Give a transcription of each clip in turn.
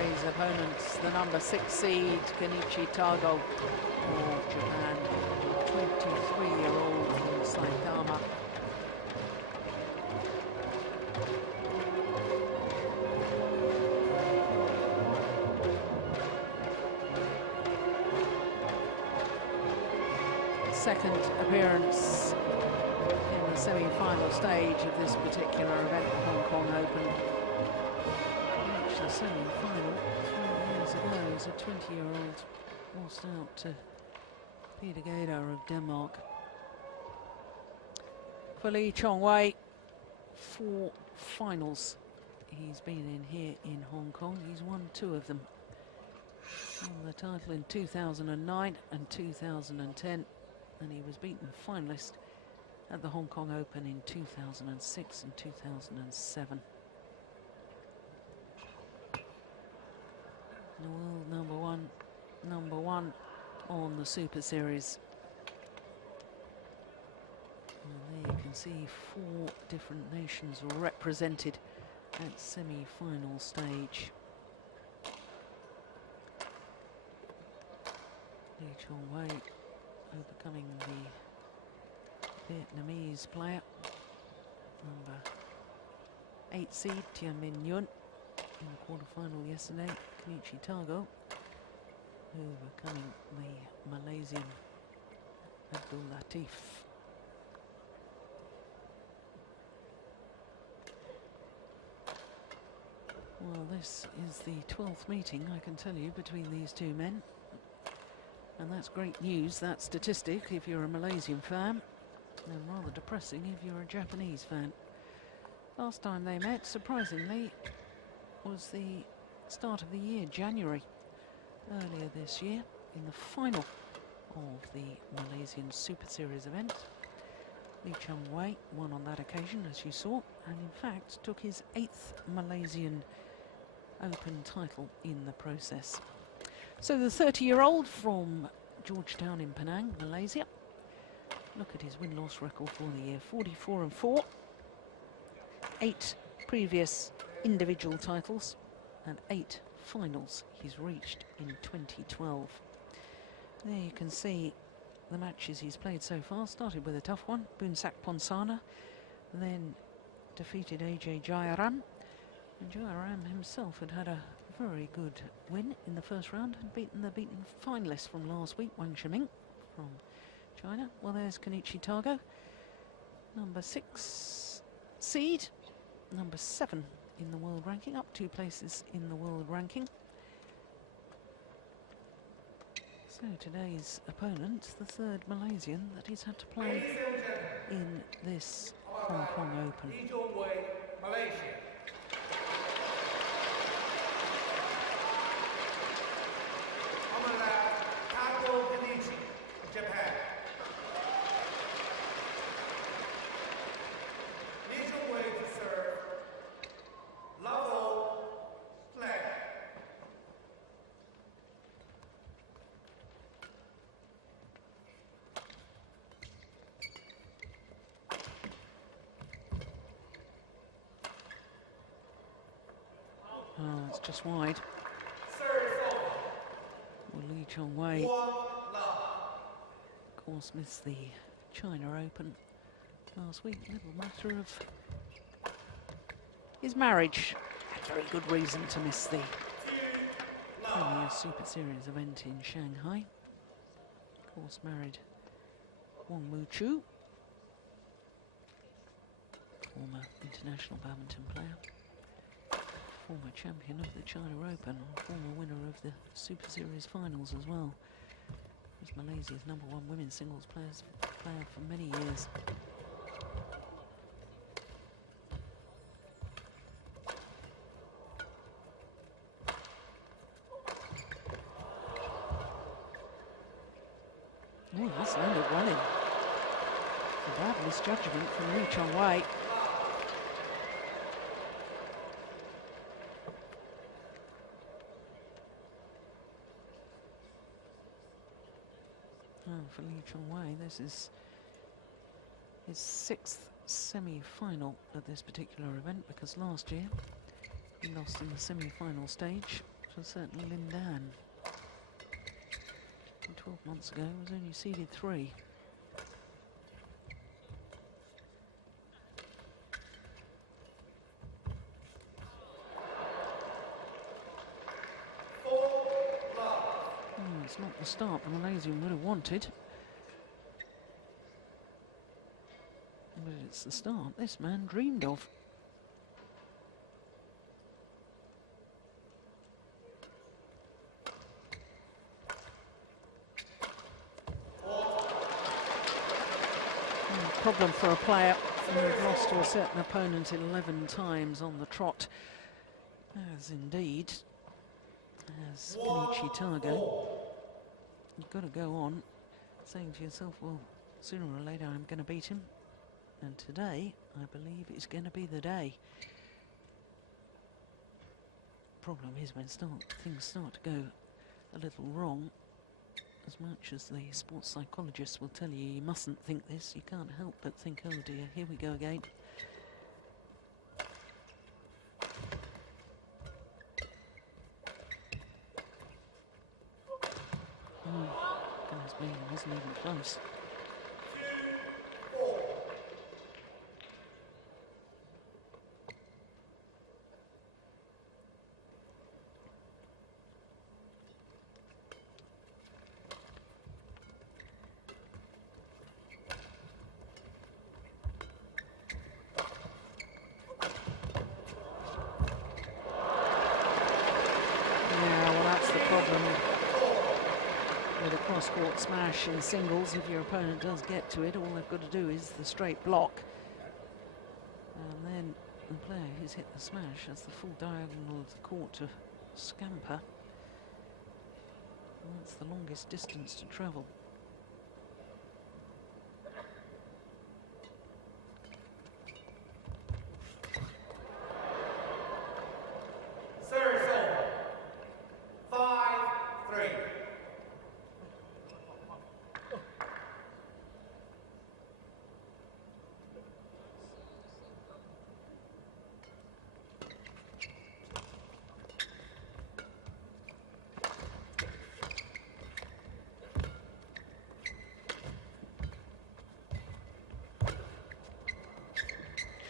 Wei's opponents, the number 6 seed, Kenichi Tago of Japan, 23-year-old from Saitama. Second appearance in the semi-final stage of this particular event, the Hong Kong Open. Reached the semi-final 3 years ago as a 20-year-old, lost out to Peter Gader of Denmark. For Chong Wei, 4 finals he's been in here in Hong Kong. He's won 2 of them. Won the title in 2009 and 2010. And he was beaten finalist at the Hong Kong Open in 2006 and 2007. The world number one on the Super Series. And there you can see 4 different nations were represented at semi-final stage. Chong Wei overcoming the Vietnamese player, number 8 seed Tian Min Yun in the quarterfinal yesterday. Kenichi Tago overcoming the Malaysian Abdul Latif. Well, this is the 12th meeting, I can tell you, between these 2 men. And that's great news, that statistic, if you're a Malaysian fan, and rather depressing if you're a Japanese fan. Last time they met, surprisingly, was the start of the year, January, earlier this year, in the final of the Malaysian Super Series event. Chong Wei won on that occasion, as you saw, and in fact took his 8th Malaysian Open title in the process. So the 30-year-old from Georgetown in Penang, Malaysia. Look at his win-loss record for the year, 44-4. 8 previous individual titles and 8 finals he's reached in 2012. There you can see the matches he's played so far. Started with a tough one, Boonsak Ponsana, then defeated AJ Jayaram. And Jayaram himself had a very good win in the first round, had beaten the beaten finalist from last week, Wang Shiming from China. Well, there's Kenichi Tago, number 6 seed, number 7 in the world ranking, up 2 places in the world ranking. So today's opponent, the 3rd Malaysian that he's had to play in this Hong Kong Open. Malaysia. Tago Kenichi, Japan. Chong Wei to serve. Level flag. Oh, it's just wide. Well, Chong Wei, of course, missed the China Open last week. Little matter of his marriage. A very good reason to miss the Premier Super Series event in Shanghai. Of course, married Wang Mu-Chu, former international badminton player, former champion of the China Open, and former winner of the Super Series Finals as well. Was Malaysia's #1 women's singles player for many years. Oh, that's landed well in. A bad misjudgment from Chong Wei. For Chong Wei, this is his 6th semi-final at this particular event, because last year he lost in the semi-final stage So certainly Lindan, 12 months ago, was only seeded 3. It's not the start the Malaysian would have wanted. But it's the start this man dreamed of. Problem for a player who's lost to a certain opponent 11 times on the trot, as indeed has Kenichi Tago. You've got to go on saying to yourself, well, sooner or later I'm going to beat him, and today I believe it's going to be the day. Problem is when things start to go a little wrong, as much as the sports psychologists will tell you you mustn't think this, you can't help but think, oh dear, here we go again. Goodness me, it wasn't even close. With a cross-court smash in singles, if your opponent does get to it, all they've got to do is the straight block. And then the player who's hit the smash has the full diagonal of the court to scamper. And that's the longest distance to travel.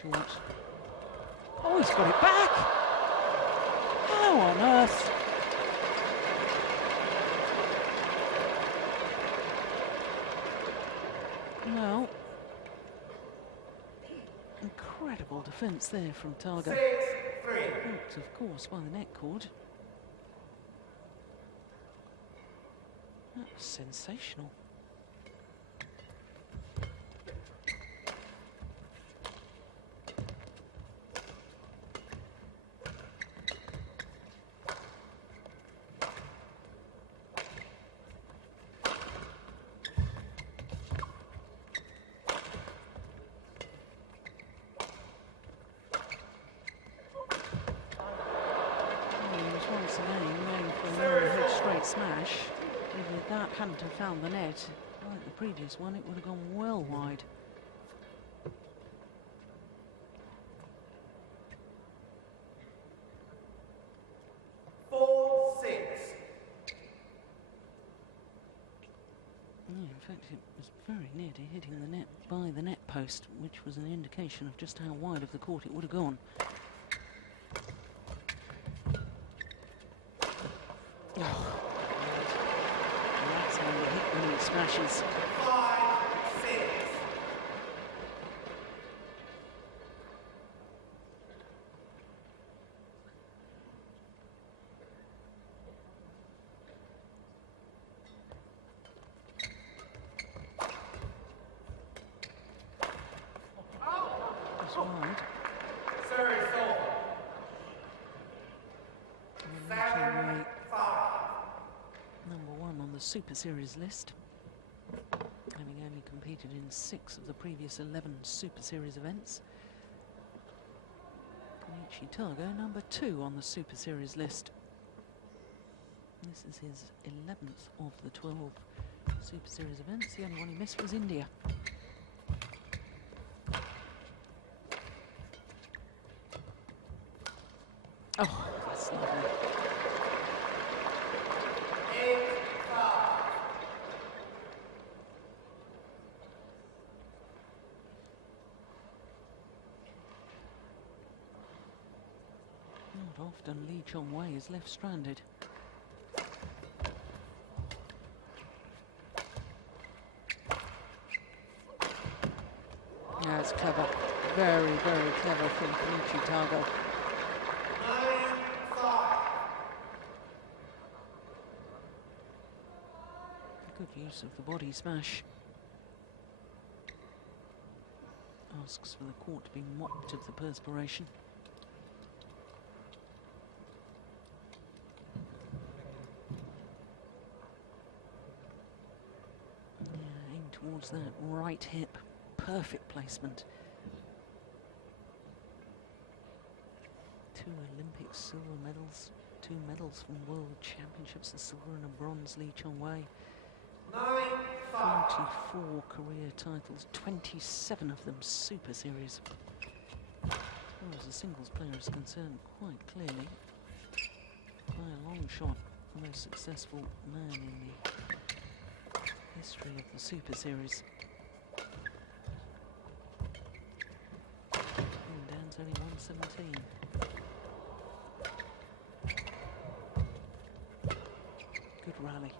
Short. Oh, he's got it back! How on earth? Well, incredible defence there from Tago. Blocked, of course, by the net cord. That was sensational. Once again, going for an overhead straight smash. If that hadn't have found the net, like the previous one, it would have gone well wide. In fact, it was very near to hitting the net by the net post, which was an indication of just how wide of the court it would have gone. Oh, that's how you hit when it smashes. 5-6. That's wide. Service over. Chong Wei, #1 on the Super Series list, having only competed in 6 of the previous 11 Super Series events. Kenichi Tago, #2 on the Super Series list. This is his 11th of the 12 Super Series events. The only one he missed was India. Oh, that's lovely. left, and Lee Chong Wei is left stranded. Yeah, it's clever. Very, very clever from Kenichi Tago. 9-5. Good use of the body smash. Asks for the court to be mopped of the perspiration. Yeah, aim towards that right hip. Perfect placement. 2 Olympic silver medals, 2 medals from World Championships, a silver and a bronze, Lee Chong Wei. 9-5. 44 career titles, 27 of them Super Series. As far as the singles player is concerned, quite clearly, by a long shot, the most successful man in the history of the Super Series. And Dan's only 117. Good rally.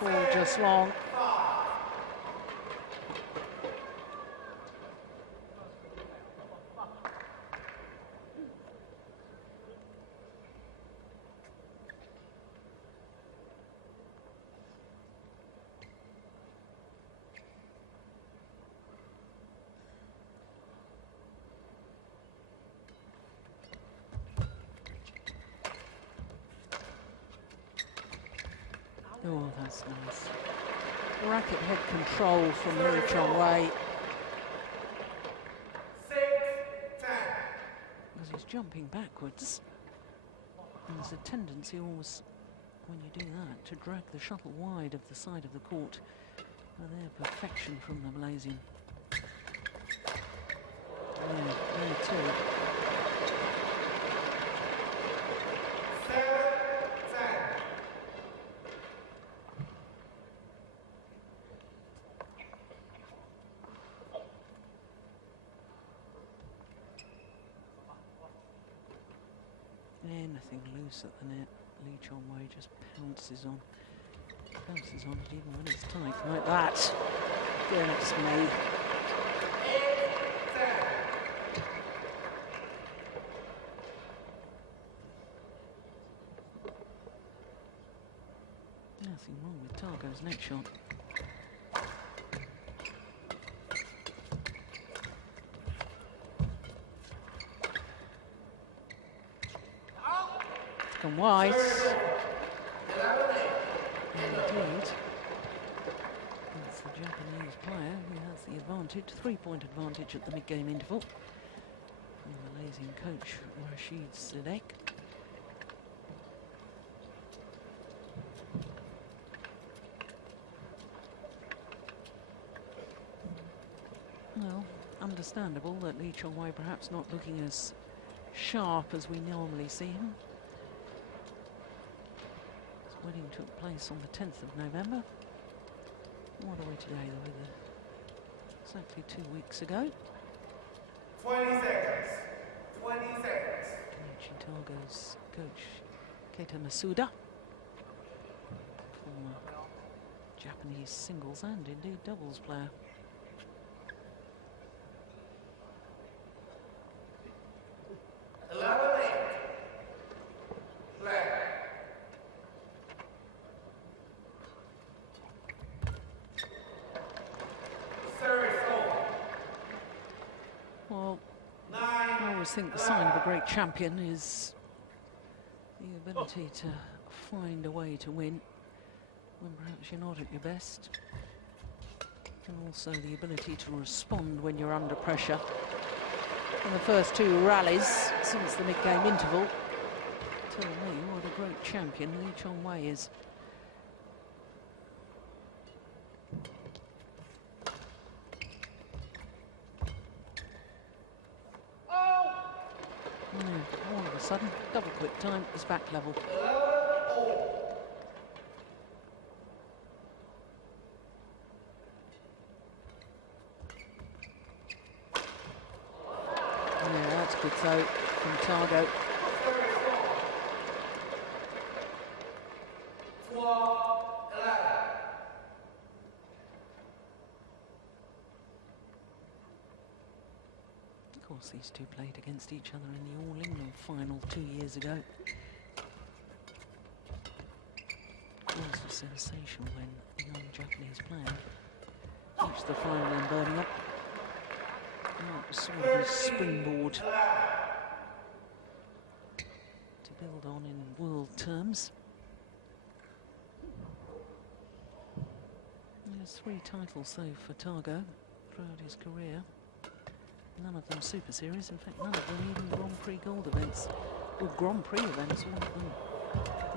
Ball just long. Oh, that's nice. Racket head control from Lee Chong Wei. 6-10. Because he's jumping backwards. And there's a tendency always, when you do that, to drag the shuttle wide of the side of the court. And their perfection from the Malaysian. Yeah, there too. 7-10. Anything loose at the net, Lee Chong Wei just pounces on it even when it's tight like that. Goodness me. 8-10. Nothing wrong with Tago's net shot. Gone wide. Indeed. It's the Japanese player who has the advantage, 3-point advantage at the mid-game interval. And the Malaysian coach, Rashid Sidek. Well, understandable that Lee Chong Wei perhaps not looking as sharp as we normally see him. His wedding took place on the 10th of November. What are we today, though? Exactly 2 weeks ago. 20 seconds. 20 seconds. Kenichi Tago's coach, Keita Masuda, former Japanese singles and indeed doubles player. Well, I always think the sign of a great champion is the ability to find a way to win when perhaps you're not at your best, and also the ability to respond when you're under pressure. In the first 2 rallies since the mid-game interval, tell me what a great champion Lee Chong Wei is. All of a sudden, double quick time is back level. though, from Tago. Of course, these two played against each other in the All England final 2 years ago. It was a sensation when the young Japanese player reached the final in Birmingham. And it was sort of a springboard to build on in world terms. There's 3 titles though for Tago throughout his career. None of them Super Series, in fact none of them even Grand Prix Gold events, or Grand Prix events, all of them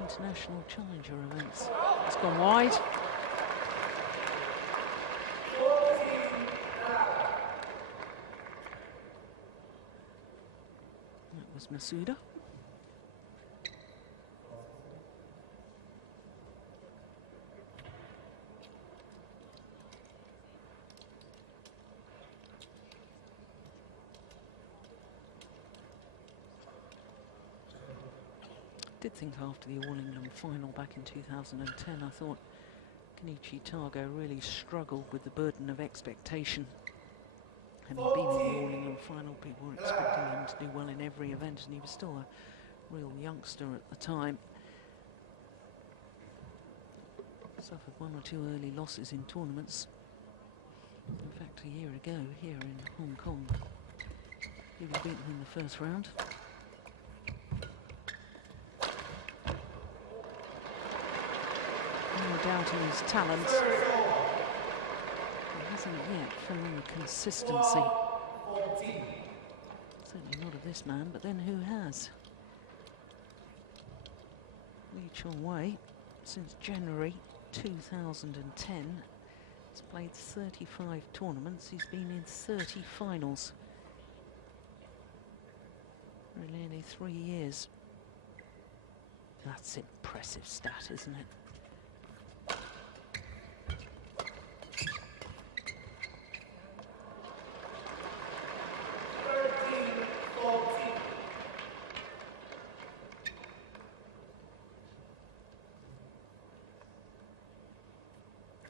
international challenger events. It's gone wide. That was Masuda. I did think after the All England final back in 2010, I thought Kenichi Tago really struggled with the burden of expectation. Having been in the All England final, people were expecting him to do well in every event, and he was still a real youngster at the time. Suffered 1 or 2 early losses in tournaments. In fact, a year ago, here in Hong Kong, he was beaten in the first round. No doubt in his talent. He hasn't yet found the consistency. Certainly not of this man, but then who has? Chong Wei, since January 2010, has played 35 tournaments. He's been in 30 finals for nearly 3 years. That's impressive stat, isn't it?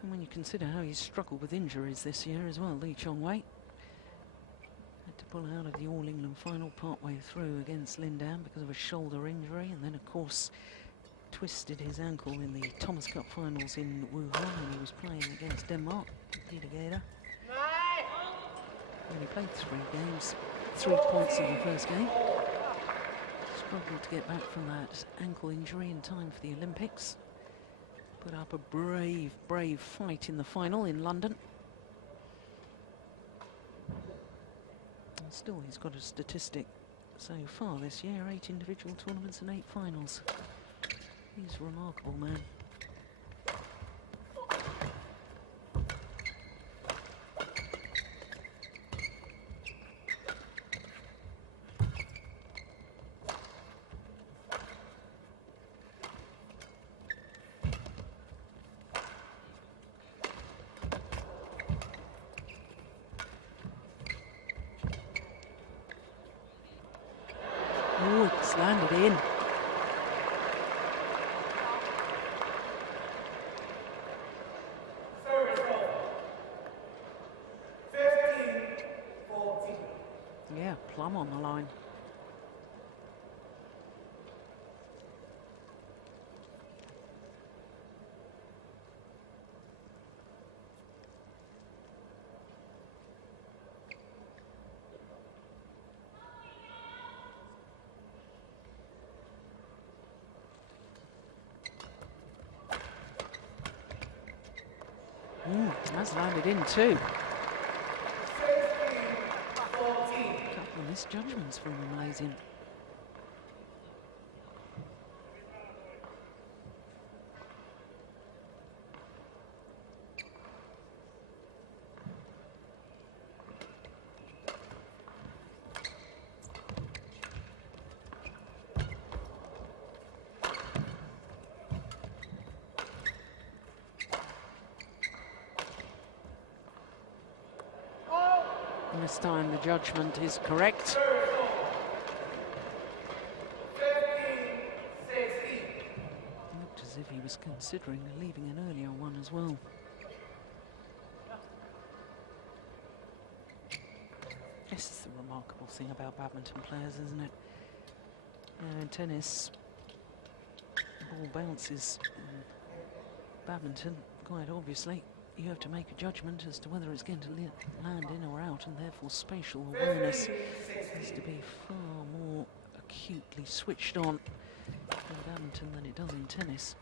And when you consider how he's struggled with injuries this year as well, Chong Wei had to pull out of the All England final partway through against Lindan because of a shoulder injury, and then of course twisted his ankle in the Thomas Cup finals in Wuhan when he was playing against Denmark, Peter Gader. When he played 3 games, 3 points in the first game. Struggled to get back from that ankle injury in time for the Olympics. Put up a brave fight in the final in London. And still, he's got a statistic so far this year, 8 individual tournaments and 8 finals. He's a remarkable man. Oh, it's landed in. Yeah, plumb on the line. That's landed in too. Couple of misjudgments from the Malaysian. This time the judgment is correct. he was considering leaving an earlier one as well. This is the remarkable thing about badminton players, isn't it? In tennis, the ball bounces. In badminton, quite obviously, you have to make a judgment as to whether it's going to land in or out, and therefore spatial awareness has to be far more acutely switched on in badminton than it does in tennis.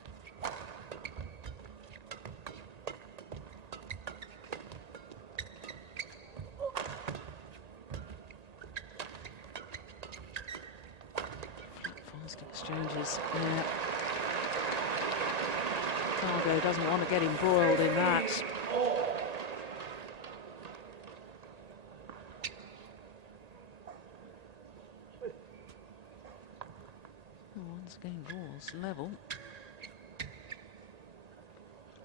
Fast exchanges. Yeah. Tago doesn't want to get embroiled in that. Once again, balls level.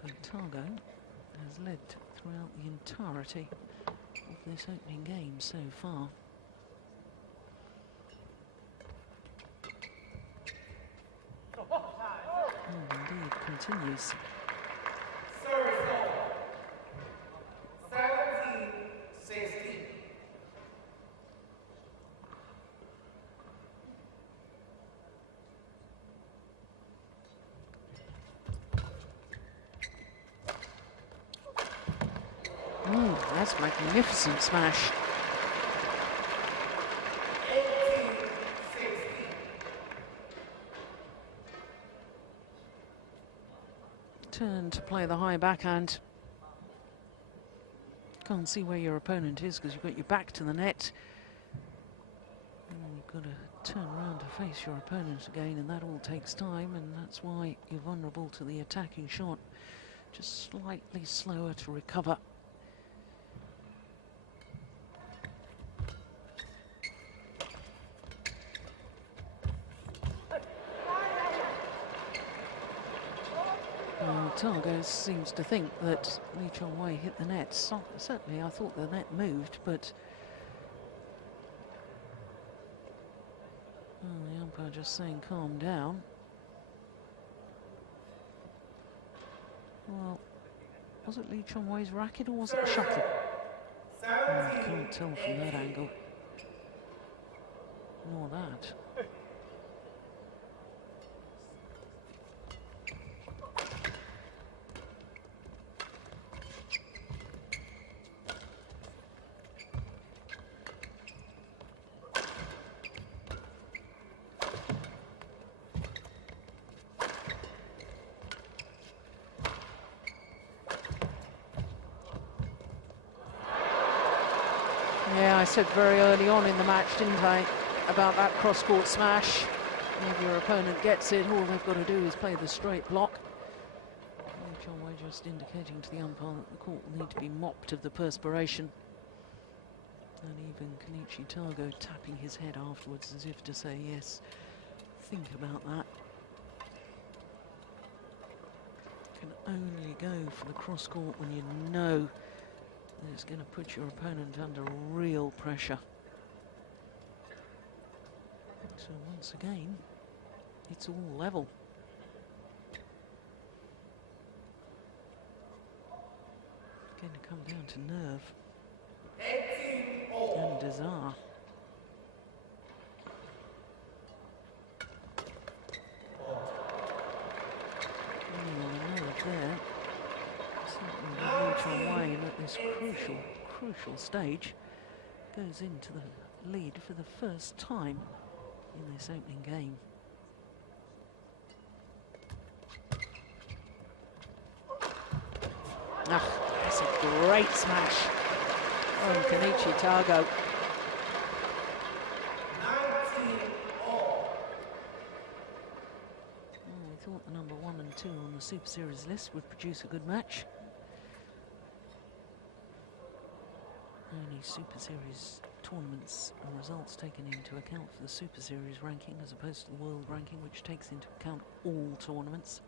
And Tago has led throughout the entirety of this opening game so far. And indeed continues. Service 17-16. That's a magnificent smash. 18-16. Turn to play the high backhand. Can't see where your opponent is because you've got your back to the net. And you've got to turn around to face your opponent again, and that all takes time, and that's why you're vulnerable to the attacking shot. Just slightly slower to recover. Tago seems to think that Chong Wei hit the net. So, certainly I thought the net moved, but the umpire just saying calm down. Well, was it Chong Wei's racket or was it the shuttle? I can't tell from that angle. Nor that. Yeah, I said very early on in the match, didn't I, about that cross-court smash. If your opponent gets it, all they've got to do is play the straight block. Chong Wei just indicating to the umpire that the court will need to be mopped of the perspiration. And even Kenichi Tago tapping his head afterwards as if to say, yes, think about that. You can only go for the cross-court when you know that it's going to put your opponent under real pressure. So once again, it's all level. Going to come down to nerve and desire. The nerve there. Certainly Chong Wei at this crucial stage goes into the lead for the first time in this opening game. That's a great smash from Kenichi Tago. 19-all. We thought the number 1 and 2 on the Super Series list would produce a good match. Only Super Series tournaments and results taken into account for the Super Series ranking as opposed to the world ranking, which takes into account all tournaments.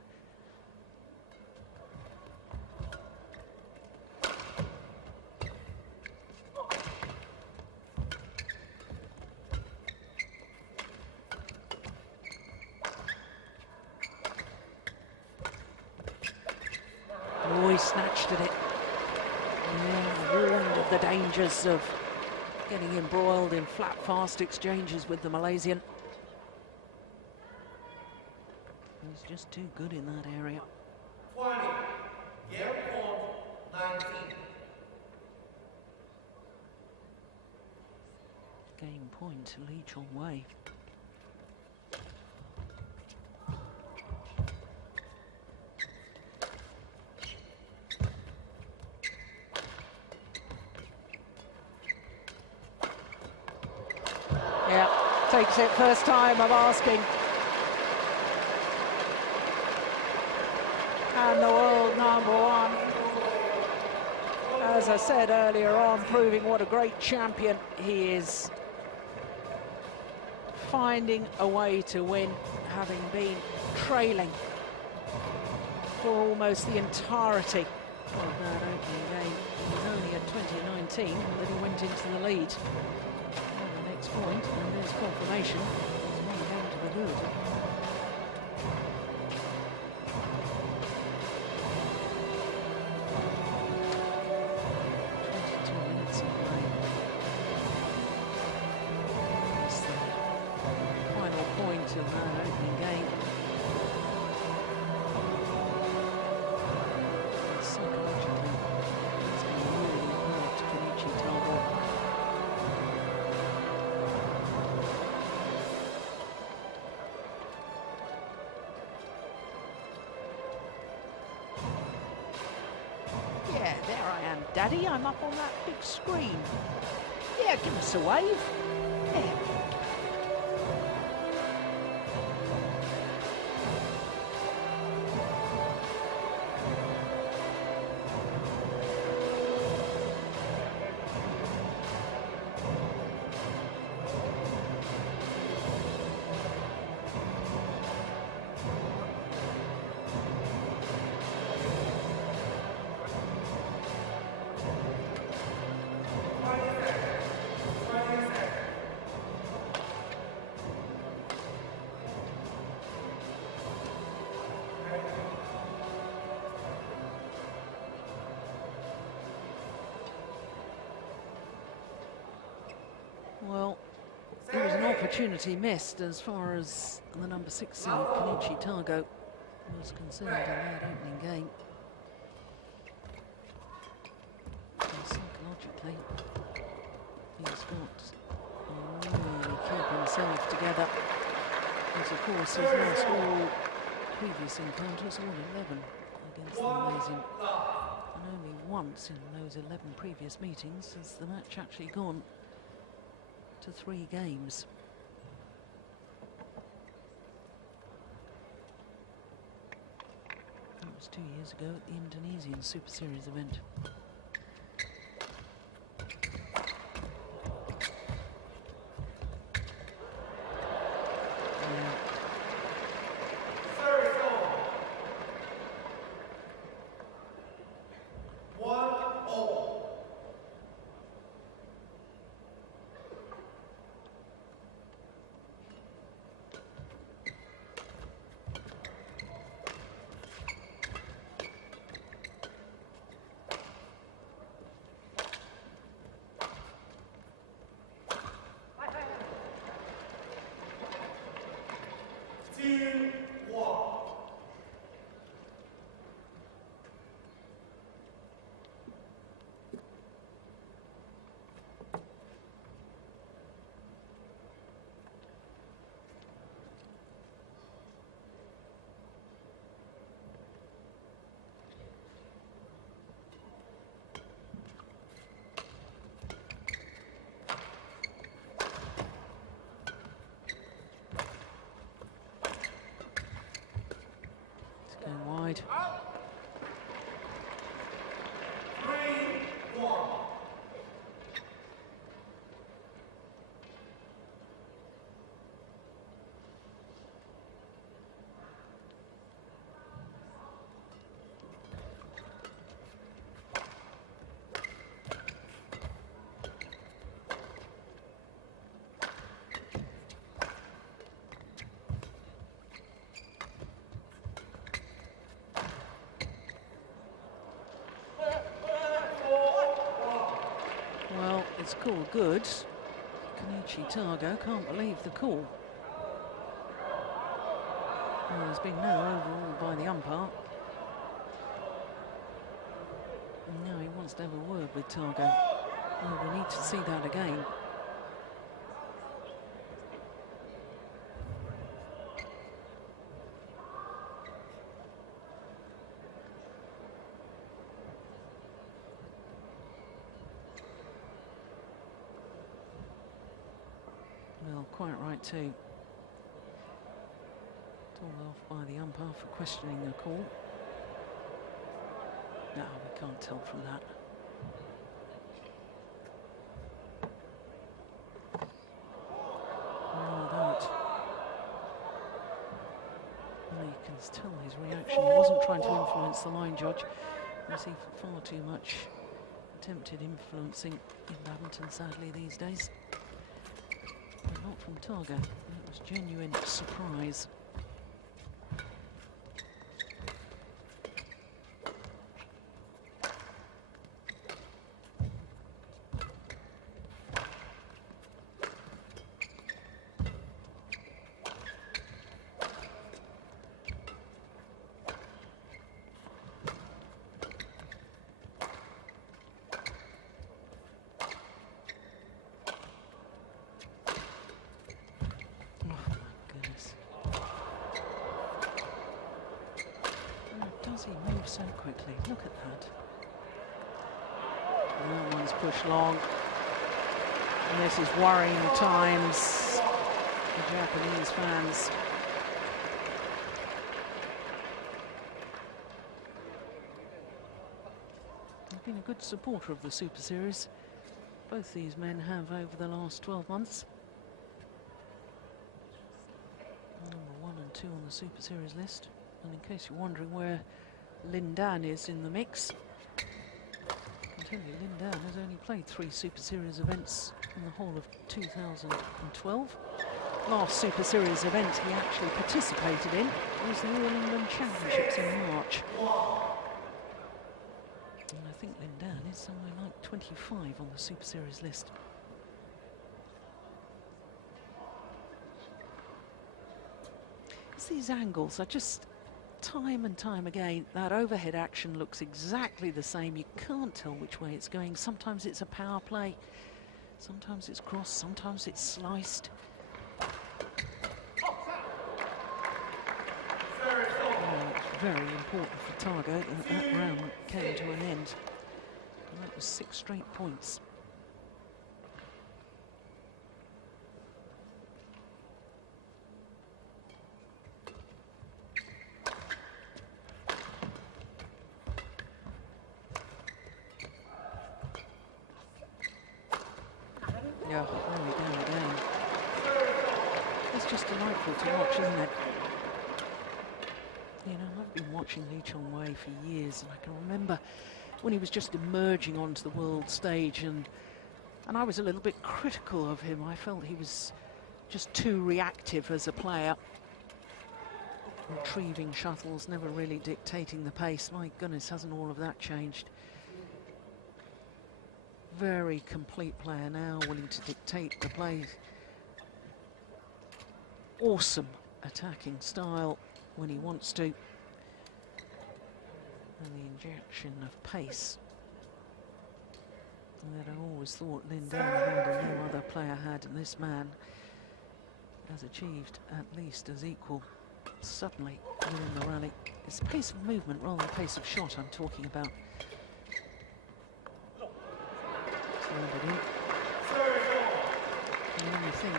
posted it. Yeah, warned of the dangers of getting embroiled in flat, fast exchanges with the Malaysian. He's just too good in that area. 20. Game point 19. Game point to Lee Chong Wei. Yeah, takes it first time of asking. And the world number one. As I said earlier on, proving what a great champion he is. Finding a way to win, having been trailing for almost the entirety of that opening game. It was only at 2019 that he went into the lead. And the next point, and there's confirmation, is one game to the good. 22 minutes of play. It's the final point of that opening game. And psychologically, it's going to really hurt Kenichi Tago. Yeah, there I am, Daddy. I'm up on that big screen. Yeah, give us a wave. Yeah. Well, it was an opportunity missed as far as the number 6 seed, Kenichi Tago, was concerned in that opening game. And psychologically, he's got to really keep himself together. Because, of course, he's lost all previous encounters, all 11 against the Malaysian. And only once in those 11 previous meetings has the match actually gone to 3 games. That was 2 years ago at the Indonesian Super Series event. Going wide. 3-1. called good. Kenichi Tago can't believe the call. Well, there's been no overrule by the umpire. And now he wants to have a word with Tago. Well, we need to see that again. Well, quite right too. Told off by the umpire for questioning the call. No, we can't tell from that. Oh, that. Well, you can tell his reaction. He wasn't trying to influence the line judge. You see far too much attempted influencing in badminton, sadly, these days. But not from Tago. It was genuine surprise. He moves so quickly. Look at that. That one's pushed long. And this is worrying times for Japanese fans. I've been a good supporter of the Super Series. Both these men have over the last 12 months. Number 1 and 2 on the Super Series list. And in case you're wondering where Lin Dan is in the mix, I can tell you Lin Dan has only played 3 Super Series events in the whole of 2012. Last Super Series event he actually participated in was the All England Championships in March. And I think Lin Dan is somewhere like 25 on the Super Series list. It's these angles are just... time and time again, that overhead action looks exactly the same. You can't tell which way it's going. Sometimes it's a power play, sometimes it's crossed, sometimes it's sliced. It's very important for Tago that that round came to an end. And that was 6 straight points. Yeah, there we go again. It's just delightful to watch, isn't it? You know, I've been watching Chong Wei for years, and I can remember when he was just emerging onto the world stage, and I was a little bit critical of him. I felt he was just too reactive as a player. Retrieving shuttles, never really dictating the pace. My goodness, hasn't all of that changed? Very complete player now, willing to dictate the play. Awesome attacking style when he wants to. And the injection of pace that I always thought Lin Dan had and no other player had, and this man has achieved at least as equal suddenly within the rally. It's pace of movement rather than pace of shot I'm talking about. And when you think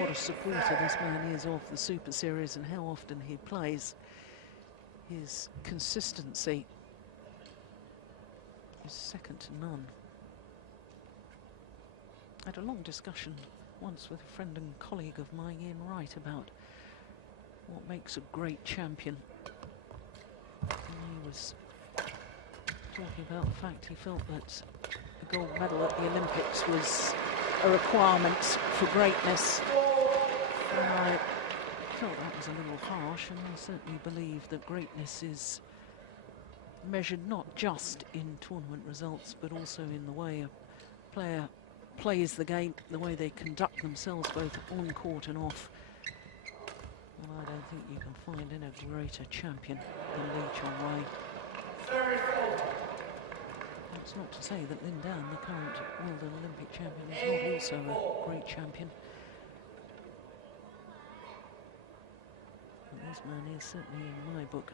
what a supporter this man is of the Super Series and how often he plays, his consistency is second to none. I had a long discussion once with a friend and colleague of mine, Ian Wright, about what makes a great champion. And he was talking about the fact he felt that the gold medal at the Olympics was a requirement for greatness. And I felt that was a little harsh, and I certainly believe that greatness is measured not just in tournament results, but also in the way a player plays the game, the way they conduct themselves both on court and off. Well, I don't think you can find any greater champion than Chong Wei. That's not to say that Lin Dan, the current world and Olympic champion, is not also a great champion. But this man is certainly in my book.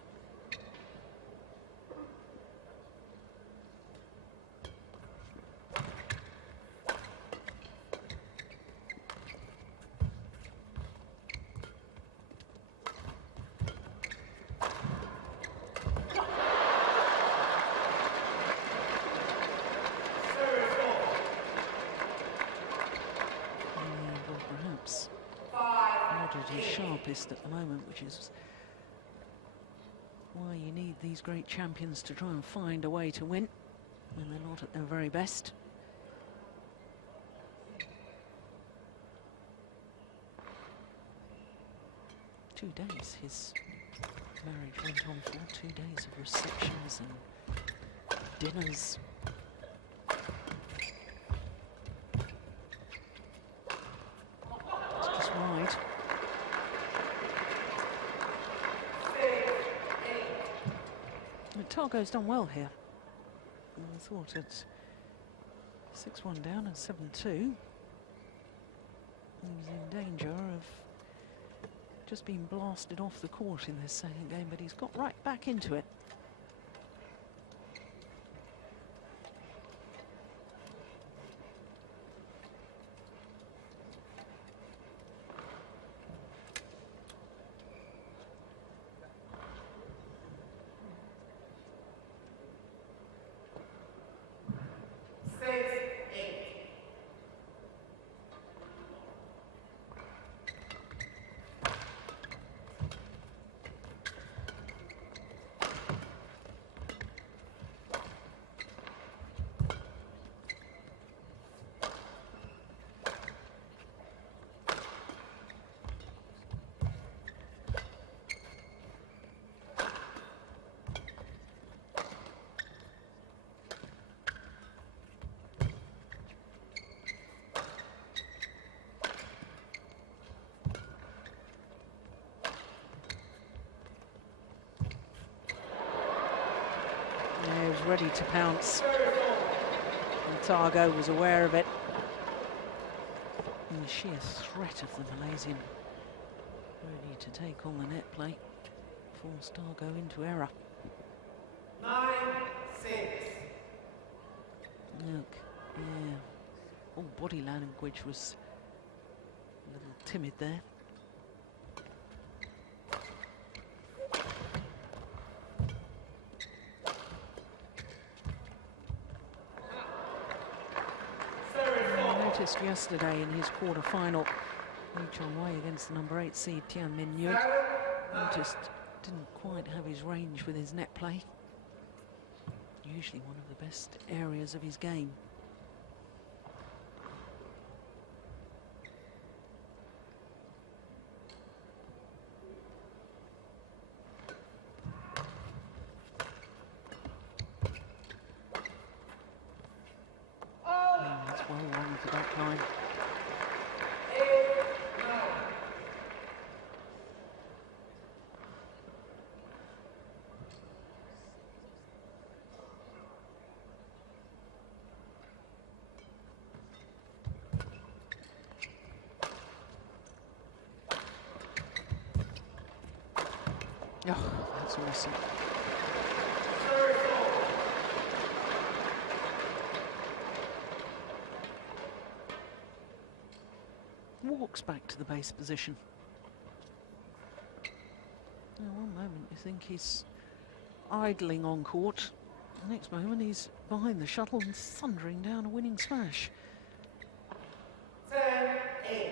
Sharpest at the moment, which is why you need these great champions to try and find a way to win when they're not at their very best. Two days his marriage went on for, 2 days of receptions and dinners. It's just wide. Tago's done well here. I thought at 6-1 down and 7-2, he was in danger of just being blasted off the court in this second game, but he's got right back into it. He was ready to pounce, and Tago was aware of it. And the sheer threat of the Malaysian ready to take on the net play forced Tago into error. 9-6. Look, yeah, all body language was a little timid there. Yesterday in his quarter-final, Chong Wei against the number 8 seed Tian Min Yu, he just didn't quite have his range with his net play. Usually one of the best areas of his game. Oh, that's awesome. Walks back to the base position. Now, one moment you think he's idling on court. The next moment he's behind the shuttle and thundering down a winning smash. 10-8.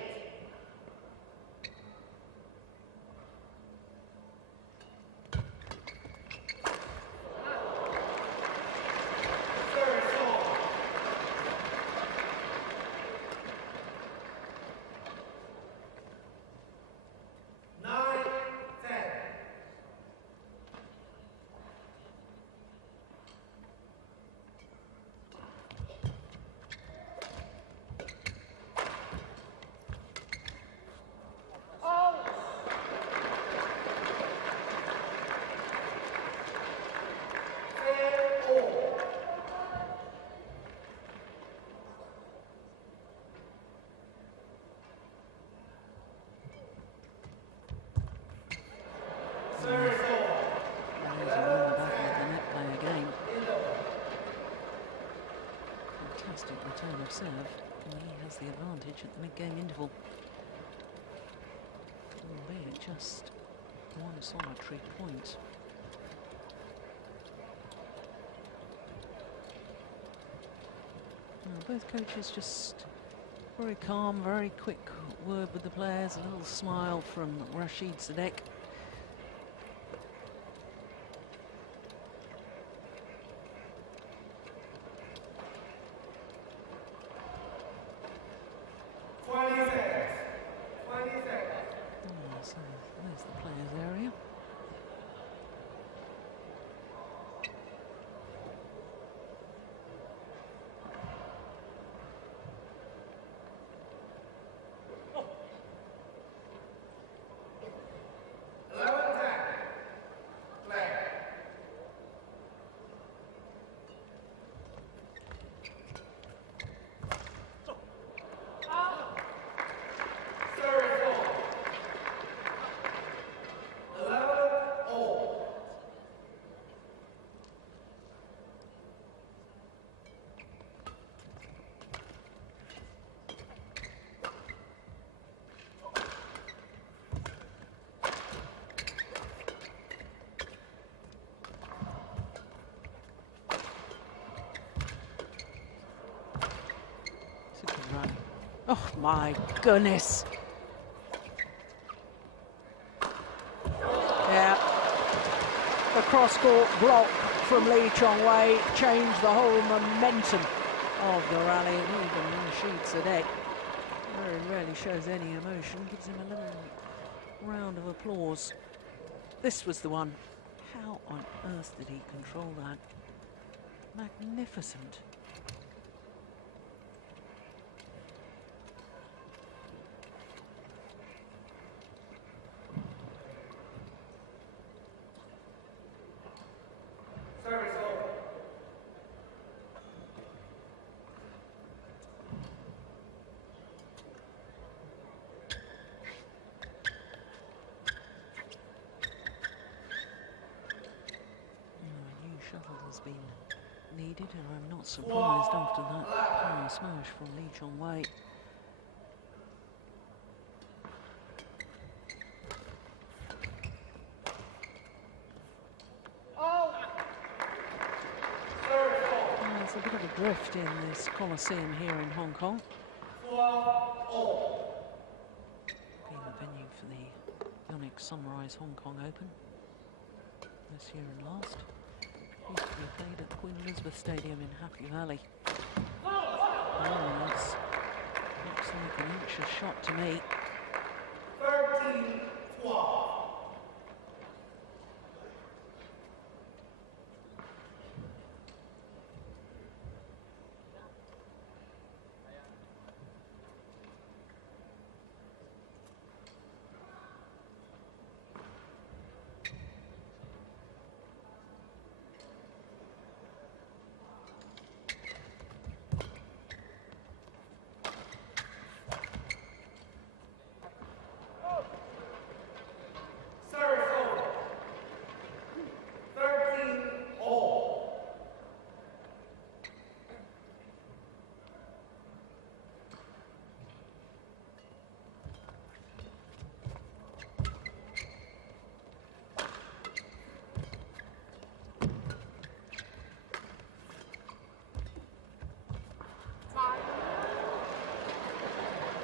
serve, and he has the advantage at the mid-game interval. Albeit just one solitary point. Now, both coaches just very calm, very quick word with the players, a little smile from Rashid Sadek. So there's the players' area. Run. Oh my goodness. Yeah. The cross-court block from Chong Wei changed the whole momentum of the rally. Even Rashid Sadek very rarely shows any emotion, gives him a little round of applause. This was the one. How on earth did he control that? Magnificent. Shuttle has been needed, and I'm not surprised after that power smash from Chong Wei. There's a bit of a drift in this Coliseum here in Hong Kong. Being the venue for the Yonex-Sunrise Hong Kong Open this year and last. Used to be played at the Queen Elizabeth Stadium in Happy Valley. Oh, that's looks like an anxious shot to me. 13-12.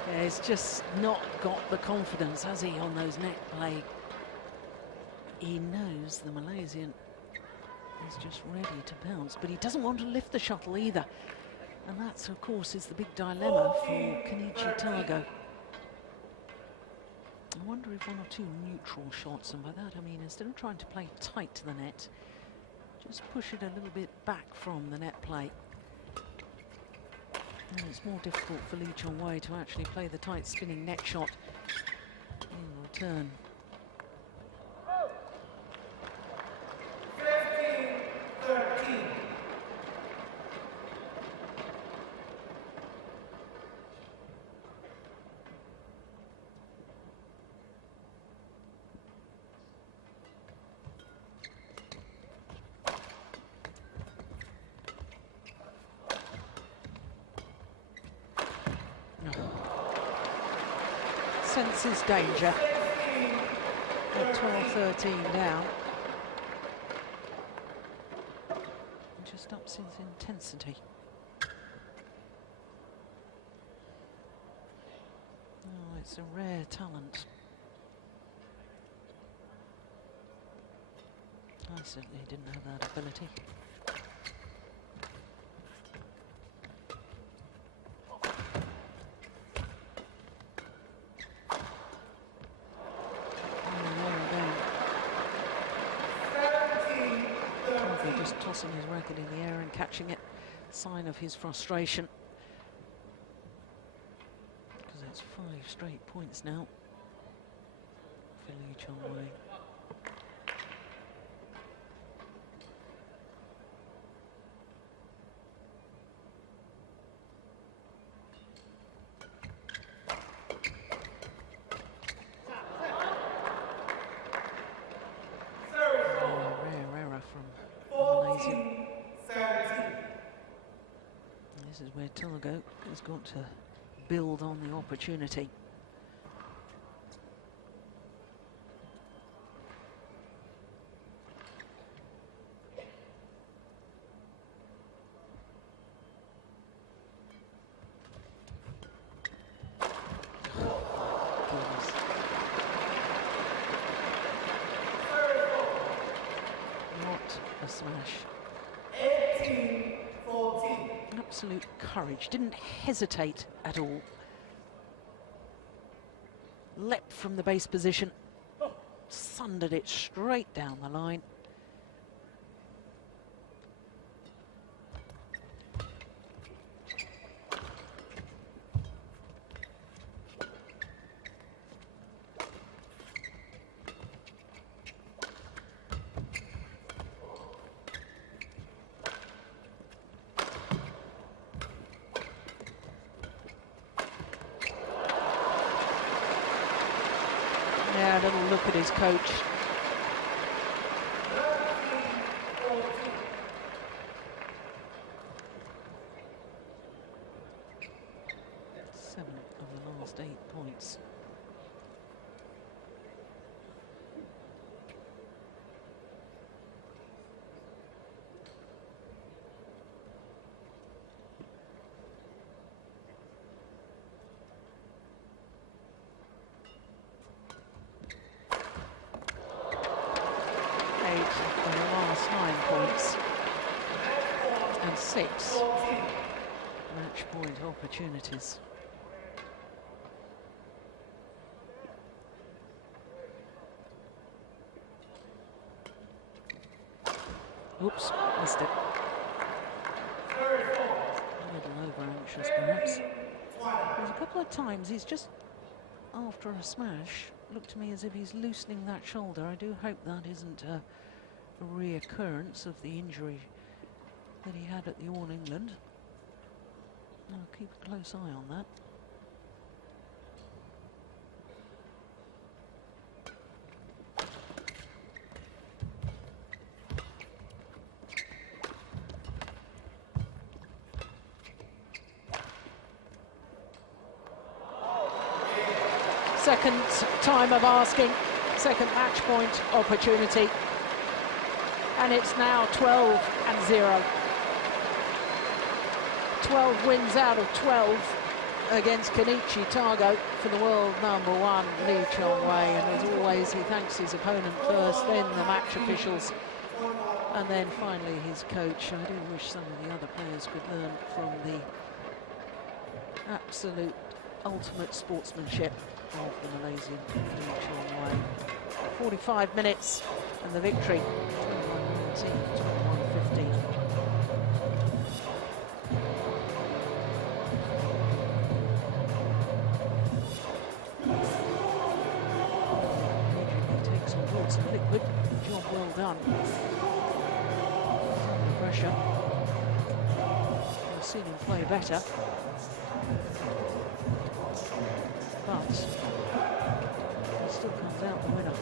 Yeah, he's just not got the confidence, has he, on those net play? He knows the Malaysian is just ready to bounce, but he doesn't want to lift the shuttle either. And that's, of course, is the big dilemma for Kenichi Tago. I wonder if one or two neutral shots, and by that I mean instead of trying to play tight to the net, just push it a little bit back from the net play. And it's more difficult for Chong Wei to actually play the tight spinning net shot in return. 15-13. senses danger at 12-13 down. Just ups his intensity. Oh, it's a rare talent. I certainly didn't have that ability. Just tossing his racket in the air and catching it, sign of his frustration. Because it's 5 straight points now for Lee Chong Wei. This is where Tago has got to build on the opportunity. What a smash. 18-14. Absolute courage, didn't hesitate at all. Leapt from the base position, thundered it straight down the line. Yeah, a little look at his coach. Seven of the last 8 points. Of the last 9 points and 6 match point opportunities. Oops, missed it. A little over anxious perhaps. There's a couple of times he's just, after a smash, looked to me as if he's loosening that shoulder. I do hope that isn't a reoccurrence of the injury that he had at the All England. I'll keep a close eye on that. Second time of asking, second match point opportunity. And it's now 12-0. 12 wins out of 12 against Kenichi Tago for the world #1, Lee Chong Wei. And as always, he thanks his opponent first, then the match officials, and then finally his coach. I do wish some of the other players could learn from the absolute ultimate sportsmanship of the Malaysian Lee Chong Wei. 45 minutes and the victory, 21-19, 21-15. He takes on board some liquid. Job well done. Under pressure. I've seen him play better. But he still comes out the winner.